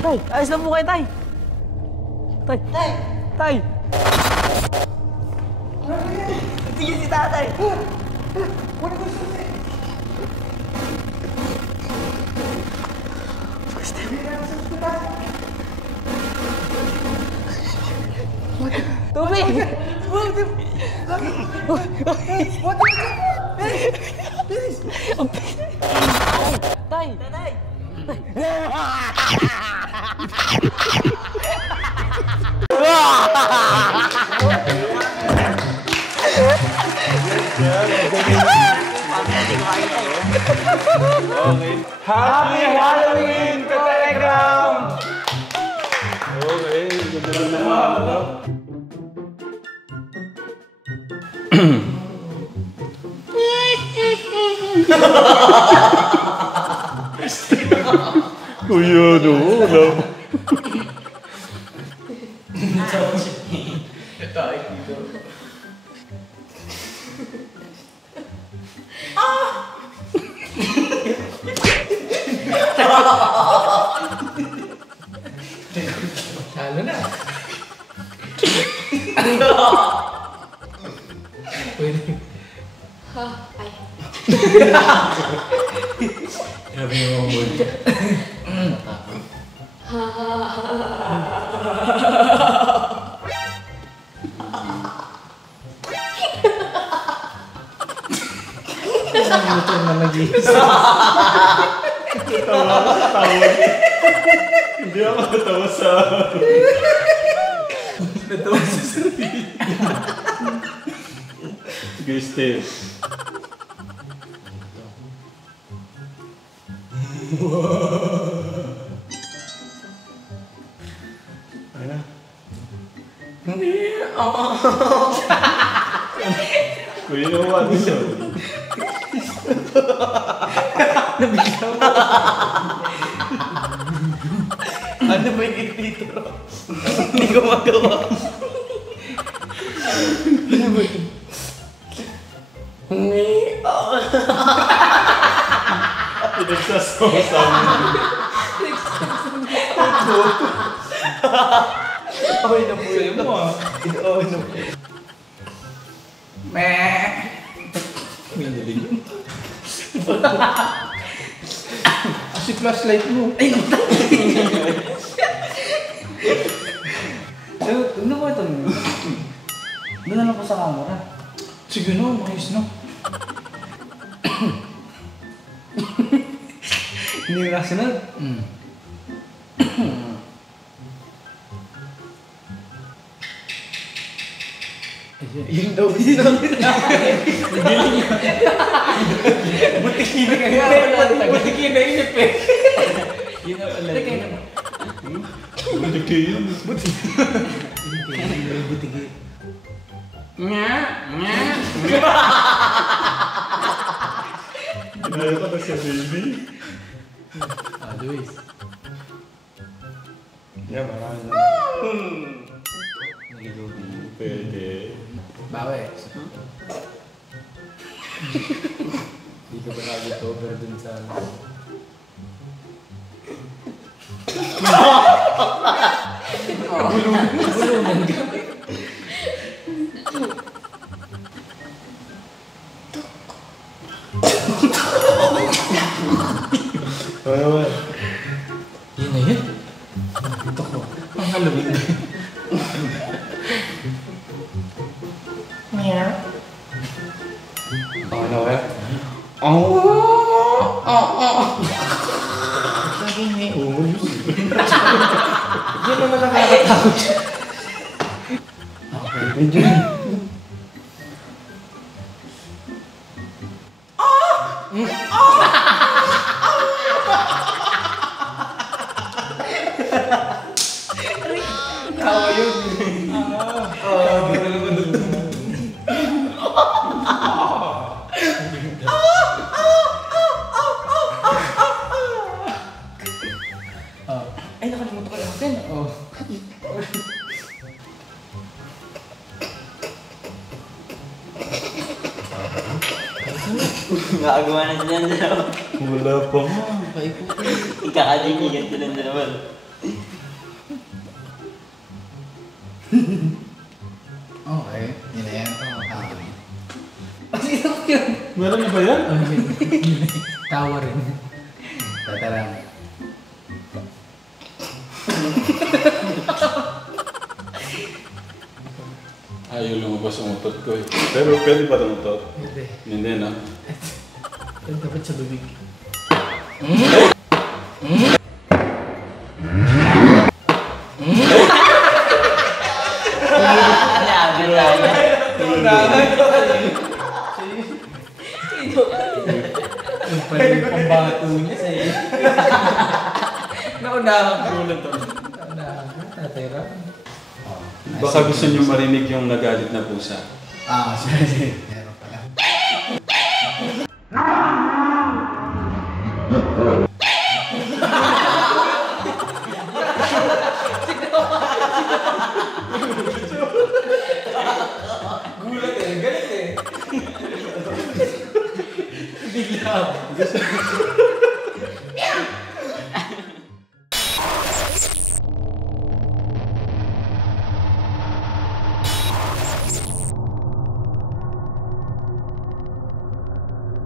Tay, ayos lang po kayo, Tay. Tay. Tay. Tay. Tingin si tatay. Wala ko susi. Tubig! Tay! Tay! Happy Halloween, Ka-Telegram! Okay, ganda na naman. Kuya, no? Alam. Ito ay dito. Talo na. Ha, ay. Grabe yung mga mood. Ito na nag-iis. Tawa. Hindi ako natawa sa... Natawa sa sarili. Sige, stay. Ano? Kuya naman siya. Nabigyan mo. Ano ba yung dito? Hindi ko magawa. Ano ba yun? Pinagsasawa Okay na po yun. mo ah. Okay na po. Meh! May nalig. Kasi flashlight mo. Ay, naku! Ano ba ito? Doon na lang po sa camera. Sige no, makayos no. Hindi na sunod. Yun daw. Butikin na kaya. Butikin na inip eh. Yun na pala. Butikin. Butikin. Nga. Kinayo ka na siya, baby. Luis. Yeah, marami na. Pwede. Bawi. Hindi ka ba nag-over dun sa... Bulungan ka. Yun na yun. Ito ko. Ang halawin. Meow. Ano kaya? Lagi may umus. Yun naman nakakatakot siya. Okay, medyo. Tawa yun. Ay, nakalimutan ko yung akin. Oh. Nakagawa na sila ng dalawa. Wala pa nga. Ikakaligigan sila ng dalawa. Okay, yun na yan. Sige lang yun. Meron na ba yan? Tawa rin. Tatarang. Ayaw lumabas ang utot ko eh. Pero pwede ba itong utot? Hindi. Hindi na. Pero dapat sa bibig. Nabi tayo. Yung pala yung pambato niya sa'yo. Naunahan ko. Naunahan ko. Tatera. Baka gusto niyo marinig yung nagalit na pusa. Sorry. Meron pala. Gulat eh. Galit eh. Bigla.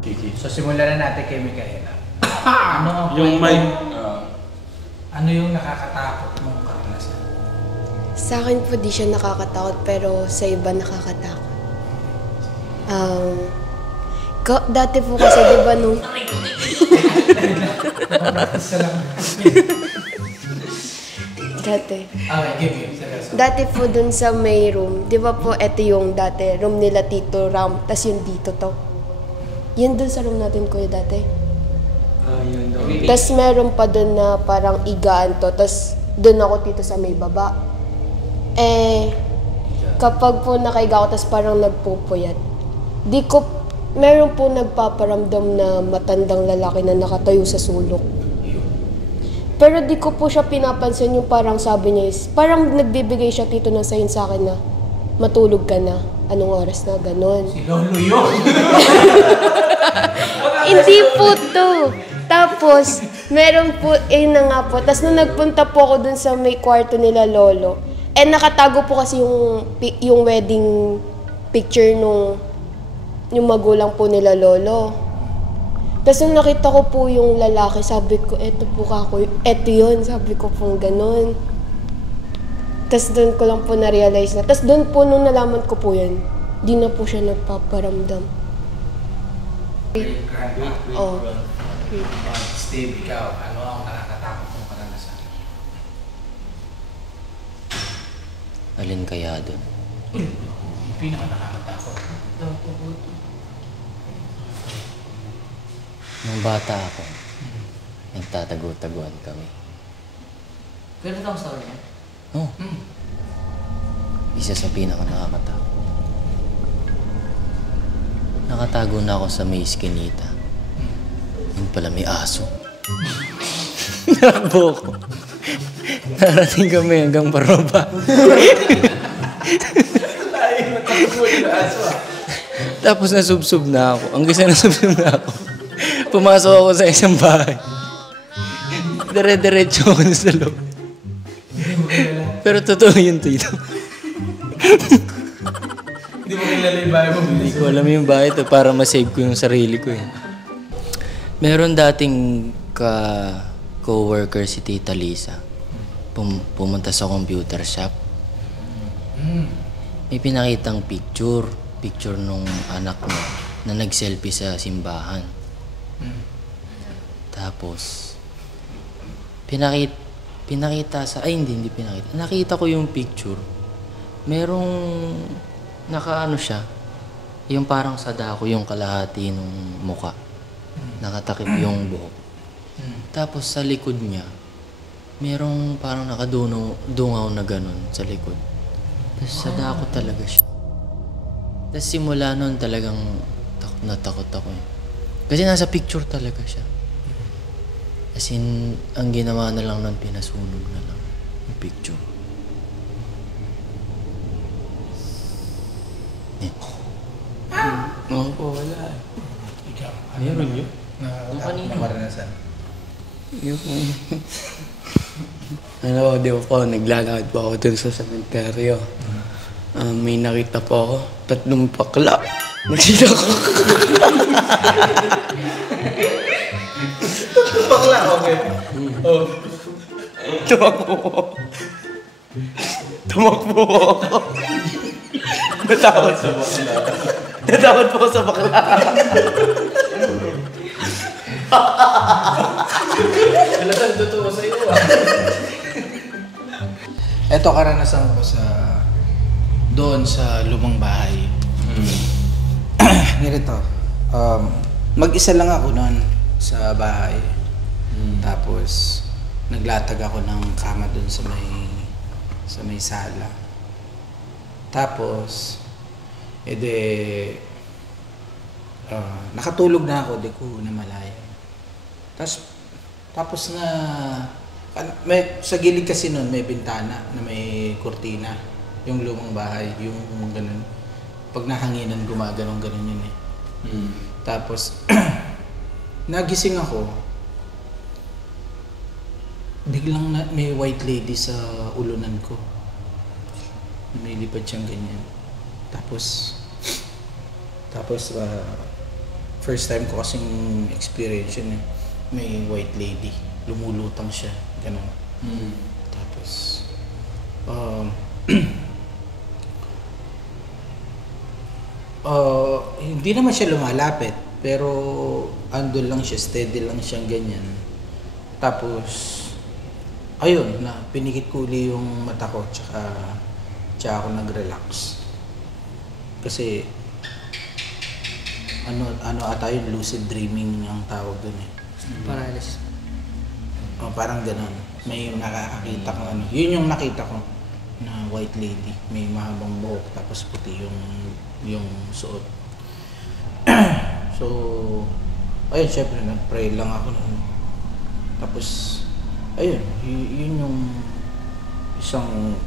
Kiki. So simulan na natin kay Micaela. Ano ang Yung kwento? mic. Ano yung nakakatakot mong karanasan? Sa akin po di siya nakakatakot pero sa iba nakakatakot. Dati po kasi di ba nung... Practice ka lang. Dati. Okay, give you. Seryoso. Dati po dun sa may room, di ba po eto yung dati, room nila Tito Ram, tas yung dito to. Yun dun sa room natin kuya dati. Yun daw. Tas meron pa dun na parang igaan to, tas dun ako dito sa may baba. Kapag po nakaiga ako, tas parang nagpupuyat. Meron po nagpaparamdam na matandang lalaki na nakatayo sa sulok. Pero di ko po siya pinapansin yung parang sabi niya is, parang nagbibigay siya tito ng sign sa akin na matulog ka na, anong oras na, ganon. Si Lolo yun. Hindi po to. Tapos, meron po, na nga po. Tapos nung nagpunta po ako dun sa may kwarto nila lolo, nakatago po kasi yung wedding picture yung magulang po nila lolo. Tapos nung nakita ko po yung lalaki, sabi ko, eto yun, sabi ko pong ganon. Tapos doon ko lang po na-realize na. Tapos doon po nung nalaman ko po yan, di na po siya nagpaparamdam. Oh. Steve, ikaw, ano ang nakakatakot mong karanasan? Alin kaya doon? Yung pinaka nakakatakot. Nung bata ako, nagtatago-taguan kami. Pero ito ang story niya? Oh, isa sa pinaka nakakatakot. Nakatago na ako sa may iskinita. Yun pala may aso. Nakakbo ko. Narating kami hanggang Baroba. Tapos nasubsob na ako. Ang gisa nasubsob na ako. Pumasok ako sa isang bahay. Dire-diretso ako sa loob. Pero totoo yun, Tito. Hindi mo kilala yung bahay mo. Hindi ko alam yung bahay to para ma-save ko yung sarili ko eh. Meron dating magka-coworker si Tita Lisa. Pumunta sa computer shop. May pinakitang picture nung anak niya na nag-selfie sa simbahan. Tapos, pinakita sa, ay hindi pinakita. Nakita ko yung picture. Merong, nakaano siya, yung parang sa dako yung kalahati ng muka. Nakatakip yung buhok. Tapos sa likod niya, merong parang nakadungaw na ganun sa likod. Tapos sa dako talaga siya. Tapos simula nun talagang takot na takot ako eh. Kasi nasa picture talaga siya. As in, ang ginawa na lang nun, pinasunog na lang yung picture. Oo po, wala. Ikaw, Meron yun. na kanina. maranasan. Yung... Ano, di ba po, naglalakad po ako dun sa sementeryo. May nakita po ako, 3 bakla. Nakita ko. Bakla, okay. Oh. Tumakbo ko. Tumakbo ako. Natakot sa bakla. Natakot po sa bakla. Talagang totoo sa iyo Ito karanasan ko doon sa lumang bahay. Ganito. Mag-isa lang ako noon sa bahay. Tapos naglatag ako ng kama doon sa may sala. Tapos nakatulog na ako, di ko namalaya. Tapos na sa gilid kasi noon may bintana na may kurtina, yung lumang bahay, yung ganun. Pag nahanginan gumaganon yun eh. Tapos nagising ako, biglang may white lady sa ulunan ko. May lipad siyang ganyan. Tapos first time ko kasing experience yun eh. May white lady, lumulutang siya, ganun. Tapos hindi naman siya lumalapit, pero andun lang siya, steady lang siyang ganyan. Tapos ayun, na pinikit ko uli yung mata ko, tsaka ako nag-relax. Kasi ano ata yun, lucid dreaming ang tawag dun eh. Paralysis. Parang ganun. May nakakakita ko yun yung nakita ko na white lady, may mahabang buhok tapos puti yung suot. So ayun, syempre nag-pray lang ako noon. Tapos ayun, yun yung isang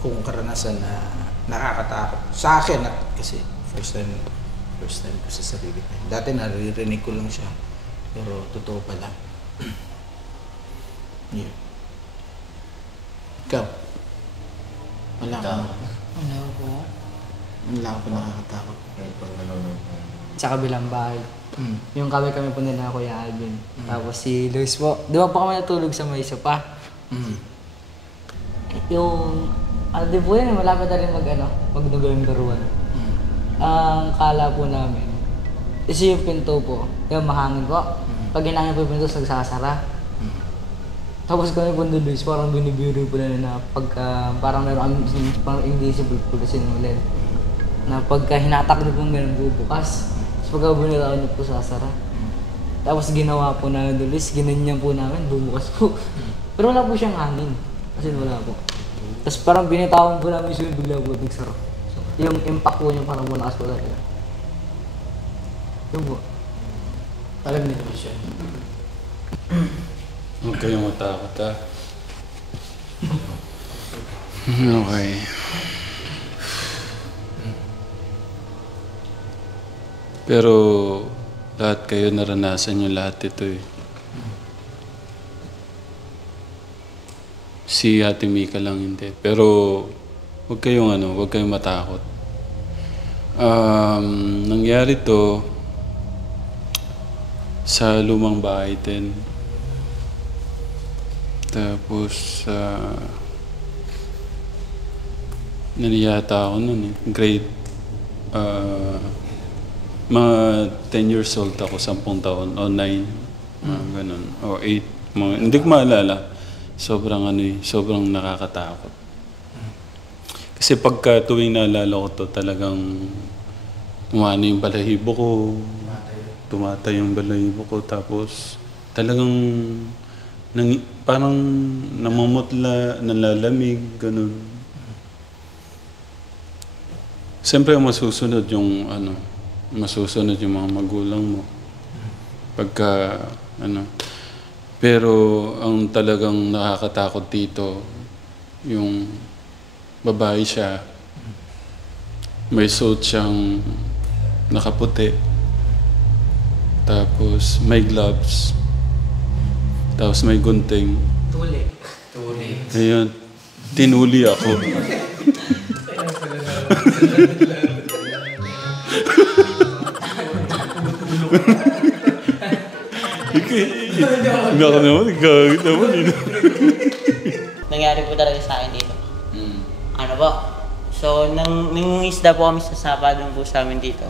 kung karanasan na nakakatakot sa akin at kasi first time ko sa sarili ko. Dati naririnig ko lang siya, pero totoo pala. Yeah. Ikaw? Wala ka. Wala ka nakakatakot. Sa kabilang bahay. Yung kami po nila Kuya Alvin. Tapos si Luis po. Di ba po kami natulog sa may sopa? Yung... di po yan, malapit na rin mag-November 1. Ang kala po namin, kasi yung pinto po, yung mahangin po. Pag hinangin po yung pinto, nagsasara. Tapos kami po doon, Luis, parang binibiro po na pagka, parang meron parang invisible po kasi ulit. Na pagka hinatak niyo po ganun bubukas, tapos pagka bunilaw niyo po sasara. Tapos ginawa po namin doon, Luis, ginanyan po namin, bumukas po. Pero wala po siyang hangin, kasi wala po. Tapos parang binitawan po namin siya, bigla po nagsara. Yung impact po niya parang malakas po talaga. Yun po. Alam niyo po siya. Huwag kayong matakot ha. Okay. Pero lahat kayo naranasan yung lahat ito eh. Si Ate Mika lang hindi. Pero huwag kayong matakot. Nangyari to sa lumang bahay din. Tapos, naliyata ako nun eh. Grade, mga 10 years old ako, 10 taon, o 9, ganun, o 8, hindi ko maalala. Sobrang sobrang nakakatakot. Kasi pagka tuwing naalala ko to, talagang umano yung balahibo ko, tumatay yung balahibo ko, tapos talagang parang namumutla, nalalamig, ganun. Siyempre masusunod yung mga magulang mo. Pagka pero ang talagang nakakatakot dito, yung babae siya, may suot siyang nakaputi, tapos may gloves, tapos may gunting. Tuli. Ayun, tinuli ako. Ikaw naman, gagawin naman. Nangyari po talaga sa akin dito. Ano po? So, nang isda po kami sa sapa doon po sa amin dito.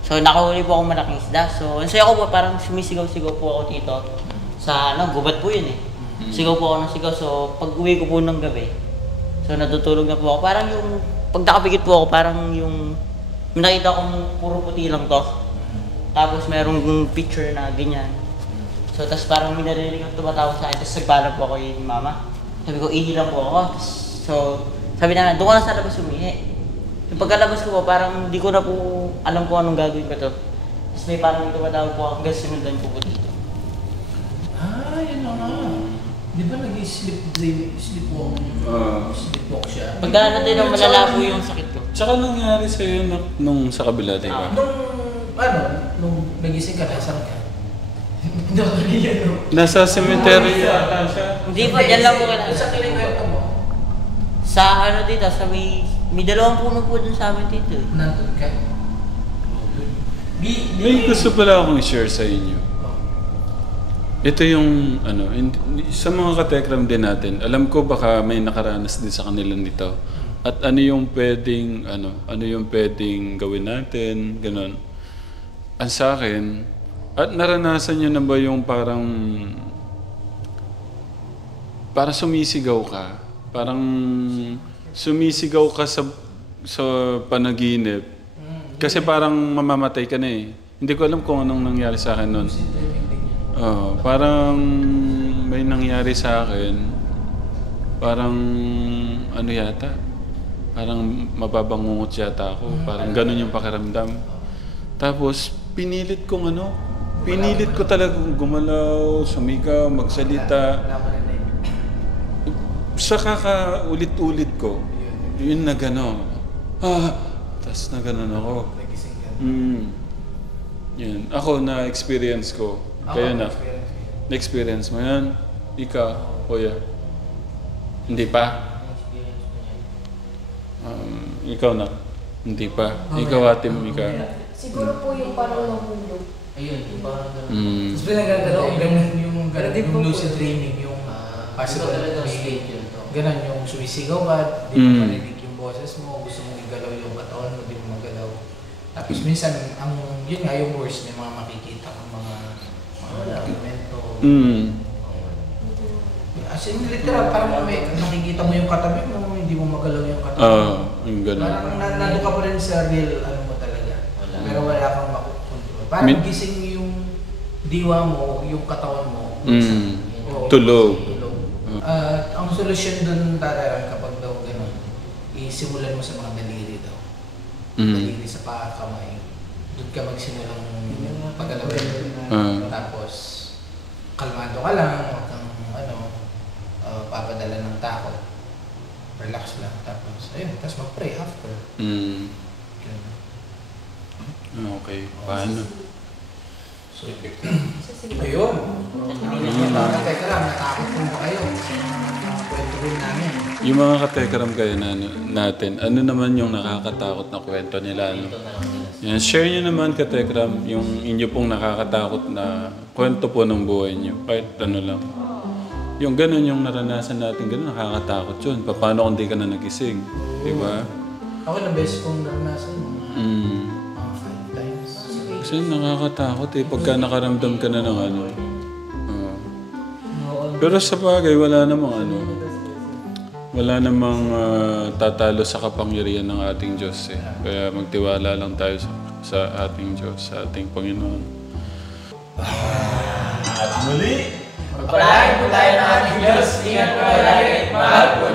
So, nakahuli po akong malaking isda. So, ang saya ko po, parang sumisigaw-sigaw po ako dito. Sa gubat po yun eh. Sigaw po ako ng sigaw. So, pag uwi ko po ng gabi, so natutulog na po ako. Parang yung, pag nakapikit po ako, parang yung, nakita kong puro puti lang to. Tapos merong picture na ganyan. So, tapos parang minarinig ang tumatawag sa akin. Tapos nagpala po ako yung mama. Sabi ko, ihi lang po ako. So, sabi na, doon ko lang sa labas umihi. Yung pagkalabas ko po, parang hindi ko na po alam kung anong gagawin ko to. Tapos may parang tumatawag po ako hanggang sinundan po po dito. Yun na nga. Di ba sleepwalk siya? Pagka natin ang malala po yung sakit ko. Tsaka nangyari sa'yo nung sa kabila, di ba? Nung nagising ka, nasaan ka? Nasa cemetery yata siya. Hindi po, dyan lang po ka na. Sa kinikwento mo? Sa dito, sa may dalawang puno po dun sa amin dito. Nandun ka? May gusto pala akong i-share sa inyo. Ito yung, sa mga katekram din natin, alam ko baka may nakaranas din sa kanila nito. At ano yung pwedeng gawin natin, ganun. Ang sa akin, at naranasan nyo na ba yung parang sumisigaw ka? Parang sumisigaw ka sa panaginip. Kasi parang mamamatay ka na eh. Hindi ko alam kung anong nangyari sa akin nun. Parang may nangyari sa akin. Parang yata? Parang mababangungot yata ako. Parang ganun yung pakiramdam. Tapos pinilit ko talagang gumalaw, sumigaw, magsalita. Sa kakaulit-ulit ko, yun na gano'n. Tas na gano'n ako. Yan. Ako na-experience ko. Kaya na-experience mo yan. Ikaw, kuya. Hindi pa? Ikaw na. Hindi pa. Ikaw, ate mo, ikaw. Siguro po yung parang nahulog. Ayun, yung parang Mm. Tapos pinagagalaw, yung lucid dreaming, yung possible ganun, yung sumisigaw ka, di mo marinig yung boses mo, gusto mong igalaw yung katawan mo, di mo magalaw. Tapos minsan, yun nga yung worst, may mga makikita kang mga elemento. As in, literal, parang nakikita mo yung katabi mo, hindi mo magalaw yung katawan. Yung ganun. Parang nandun ka pa rin sa real, mo talaga. Pero wala kang makukontrol. Parang gising yung diwa mo, yung katawan mo. Tulog. Ang solusyon dun, Tararan, kapag daw gano'n, isimulan mo sa mga daliri daw. Daliri sa paa, kamay. Doon ka magsimulang paggalawin. Tapos, kalmado ka lang, huwag kang papadala ng takot. Relax lang. Tapos, ayun, tapos mag-pray after. Okay. Paano? Ayun. Teka lang, natakot po ba kayo? Kwento rin namin. Yung mga katekram kayo natin, ano naman yung nakakatakot na kwento nila? Yan, share nyo naman katekram yung inyo pong nakakatakot na kwento po ng buhay nyo. Kahit ano lang. Yung ganun, yung naranasan natin, ganun, nakakatakot yun. Paano kung di ka na nagising? Di ba? Ako na best kong naranasan mga Mm. 5 times. Kasi nakakatakot eh, pagka nakaramdam ka na ng ano. Pero sa bagay, wala namang tatalo sa kapangyarihan ng ating Diyos eh. Kaya magtiwala lang tayo sa ating Diyos, sa ating Panginoon. At muli, magpalain po tayo ng ating Diyos. Ingat po lagi. Mahal po